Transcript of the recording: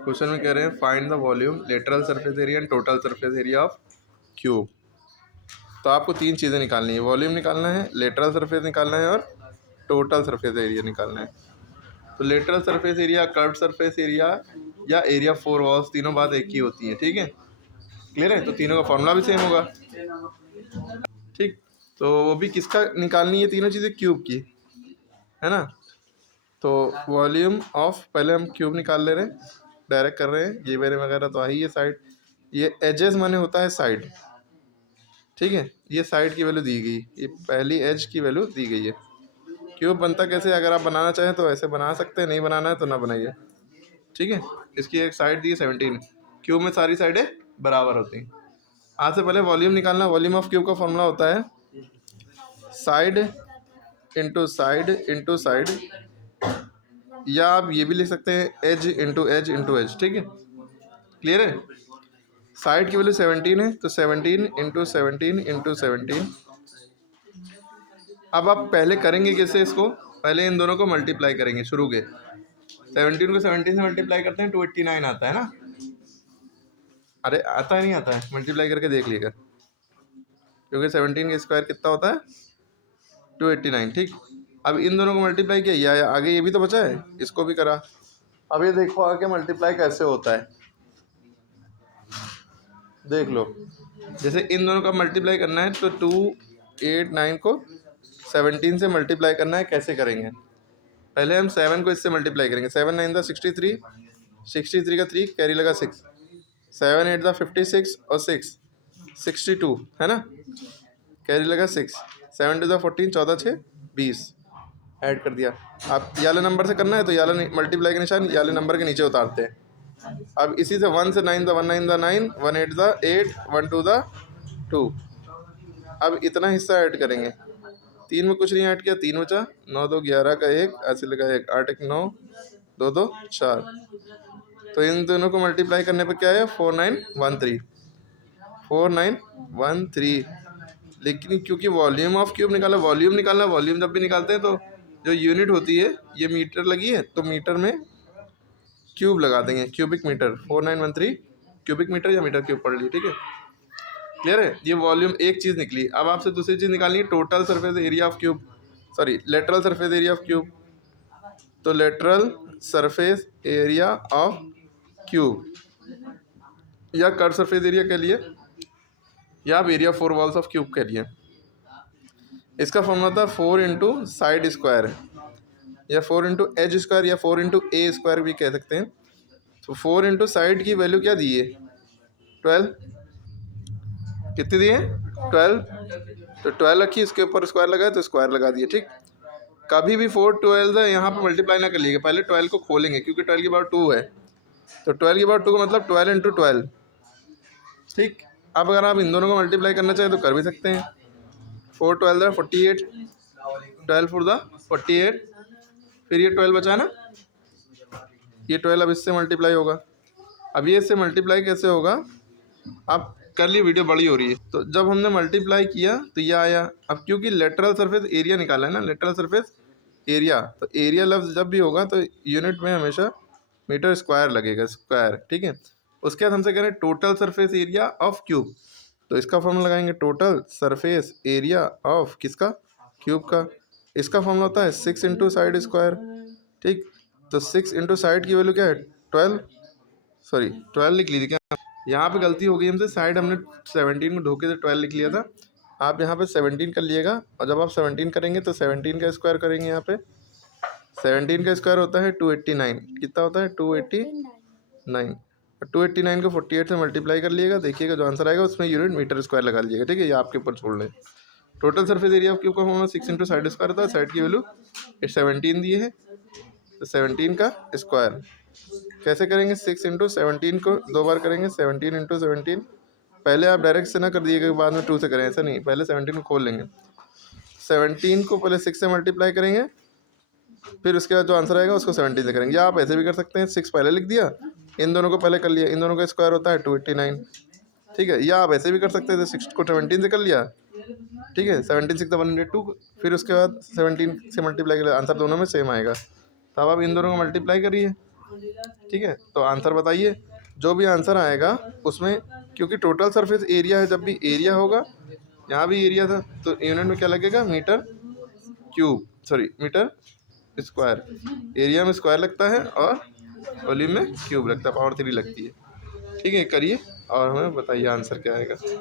Question में कह रहे हैं find the volume, lateral surface area and total surface area of cube. तो आपको तीन चीज़ें निकालनी है, वॉल्यूम निकालना है, लेटरल सरफेस निकालना है और टोटल सरफेस एरिया निकालना है। तो lateral surface area, curved surface area या एरिया फोर वॉल्स, तीनों बात एक ही होती है। ठीक है, क्लियर है? तो तीनों का फॉर्मूला भी सेम होगा। ठीक, तो वो भी किसका निकालनी है, तीनों चीज़ें क्यूब की, है ना। तो वॉल्यूम ऑफ, पहले हम क्यूब निकाल ले रहे हैं, डायरेक्ट कर रहे हैं, ये मेरे वगैरह तो आई है साइड, ये एजेस माने होता है साइड। ठीक है, ये साइड की वैल्यू दी गई, ये पहली एज की वैल्यू दी गई है। क्यूब बनता कैसे, अगर आप बनाना चाहें तो ऐसे बना सकते हैं, नहीं बनाना है तो ना बनाइए। ठीक है, इसकी एक साइड दी है 17, क्यूब में सारी साइडें बराबर होती हैं। आज से पहले वॉल्यूम निकालना, वॉल्यूम ऑफ क्यूब का फॉर्मूला होता है side into side into side, या आप ये भी लिख सकते हैं edge into edge into edge. ठीक है, क्लियर है? साइड की वैल्यू 17 है, तो 17 इंटू 17 इंटू 17। अब आप पहले करेंगे कैसे इसको, पहले इन दोनों को मल्टीप्लाई करेंगे शुरू के, 17 को 17 से मल्टीप्लाई करते हैं 289 आता है ना। अरे आता है, नहीं आता है, मल्टीप्लाई करके देख लीजिएगा, क्योंकि 17 का स्क्वायर कितना होता है 289। ठीक, अब इन दोनों को मल्टीप्लाई किया, या आगे ये भी तो बचा है, इसको भी करा। अब ये देखो आगे मल्टीप्लाई कैसे होता है, देख लो। जैसे इन दोनों का मल्टीप्लाई करना है तो 289 को 17 से मल्टीप्लाई करना है, कैसे करेंगे, पहले हम 7 को इससे मल्टीप्लाई करेंगे, 7 9 था 63, 63 का 3 कैरी लगा 6, 7 8 था 56 और 6 62, है ना, कैरी लगा 6, 7 2 था 14, 14 6 20, ऐड कर दिया। आप याले नंबर से करना है तो याले मल्टीप्लाई के निशान याले नंबर के नीचे उतारते हैं। अब इसी से 1 से 9 था 1 9 था 9, 1 8 था 8, 1 2 था 2। अब इतना हिस्सा ऐड करेंगे, 3 में कुछ नहीं ऐड किया, 3 बचा, 9 2 11 का 1, ऐसे लगा 1 8 1 9, 2 2 4। तो इन दोनों को मल्टीप्लाई करने पर क्या है 4913, 4913। लेकिन क्योंकि वॉल्यूम ऑफ क्यूब निकाला, वॉल्यूम निकालना, वॉल्यूम जब भी निकालते हैं तो जो यूनिट होती है, ये मीटर लगी है तो मीटर में क्यूब लगा देंगे, क्यूबिक मीटर, 4913 क्यूबिक मीटर या मीटर क्यूब पढ़ ली। ठीक है, क्लियर है? ये वॉल्यूम एक चीज़ निकली। अब आपसे दूसरी चीज़ निकालनी है, total surface area of cube, sorry lateral surface area of cube. तो lateral surface area of cube या कर्व सरफेस एरिया के लिए, या आप area four walls of cube के लिए, इसका फॉर्मूला था 4 इंटू साइड स्क्वायर, या 4 इंटू एज स्क्वायर, या 4 इंटू ए स्क्वायर भी कह सकते हैं। तो 4 इंटू साइड की वैल्यू क्या दी है 12, कितनी दी है 12, तो 12 रखी, इसके ऊपर स्क्वायर लगाए तो स्क्वायर लगा दिए। ठीक, कभी भी 4 12 है यहाँ पर मल्टीप्लाई ना कर लीजिएगा, पहले 12 को खोलेंगे क्योंकि 12 की पावर 2 है, तो 12 की पावर 2 का मतलब 12 इंटू 12। ठीक, अब अगर आप इन दोनों को मल्टीप्लाई करना चाहें तो कर भी सकते हैं, 4 12 48, 12 4 48, फिर ये 12 बचा ना, ये 12 अब इससे मल्टीप्लाई होगा। अब ये इससे मल्टीप्लाई कैसे होगा, आप कर ली, वीडियो बड़ी हो रही है। तो जब हमने मल्टीप्लाई किया तो ये आया। अब क्योंकि लेटरल सरफेस एरिया निकाला है ना, लेटरल सरफेस एरिया, तो एरिया लफ्ज़ जब भी होगा तो यूनिट में हमेशा मीटर स्क्वायर लगेगा, स्क्वायर। ठीक है, उसके बाद हमसे कह रहे हैं total surface area of cube, तो इसका फॉर्मूला लगाएंगे टोटल सरफेस एरिया ऑफ किसका, क्यूब का। इसका फॉर्मूला होता है 6 इंटू साइड स्क्वायर। ठीक, तो 6 इंटू साइड की वैल्यू क्या है 12, सॉरी 12 लिख लीजिए, क्या यहाँ पे गलती हो गई हमसे, साइड हमने 17 को धोखे से 12 लिख लिया था, आप यहाँ पे 17 कर लिएगा। और जब आप 17 करेंगे तो 17 का स्क्वायर करेंगे, यहाँ पे 17 का स्क्वायर होता है 289, कितना होता है 289, 289 को 48 से मल्टीप्लाई कर लिएगा, देखिएगा जो आंसर आएगा उसमें यूनिट मीटर स्क्वायर लगा लीजिएगा। ठीक है, ये आपके ऊपर छोड़ लें। Total surface area of cube का फॉर्मूला 6 इंटू साइड स्क्वायर होता है, साइड की वैल्यू 17 दिए है, तो 17 का स्क्वायर कैसे करेंगे, 6 इंटू 17 को 2 बार करेंगे, 17 इंटू 17, पहले आप डायरेक्ट से ना कर दिएगा बाद में 2 से करें, ऐसा नहीं, पहले 17 को खोल लेंगे, 17 को पहले 6 से मल्टीप्लाई करेंगे, फिर उसके बाद जो आंसर आएगा उसको 17 से करेंगे, या आप ऐसे भी कर सकते हैं, 6 पहले लिख दिया, इन दोनों को पहले कर लिया, इन दोनों का स्क्वायर होता है 289। ठीक है, या आप ऐसे भी कर सकते हैं, 6 को 17 से कर लिया, ठीक है, 17 6 102, फिर उसके बाद 17 से मल्टीप्लाई कर लिया, आंसर दोनों में सेम आएगा। तो अब आप इन दोनों को मल्टीप्लाई करिए, ठीक है, तो आंसर बताइए। जो भी आंसर आएगा उसमें, क्योंकि टोटल सरफेस एरिया है, जब भी एरिया होगा, यहाँ भी एरिया था, तो यूनिट में क्या लगेगा, metre cube, sorry metre square. Area में स्क्वायर लगता है और वॉल्यूम में क्यूब लगता है, पावर 3 लगती है। ठीक है, करिए और हमें बताइए आंसर क्या आएगा।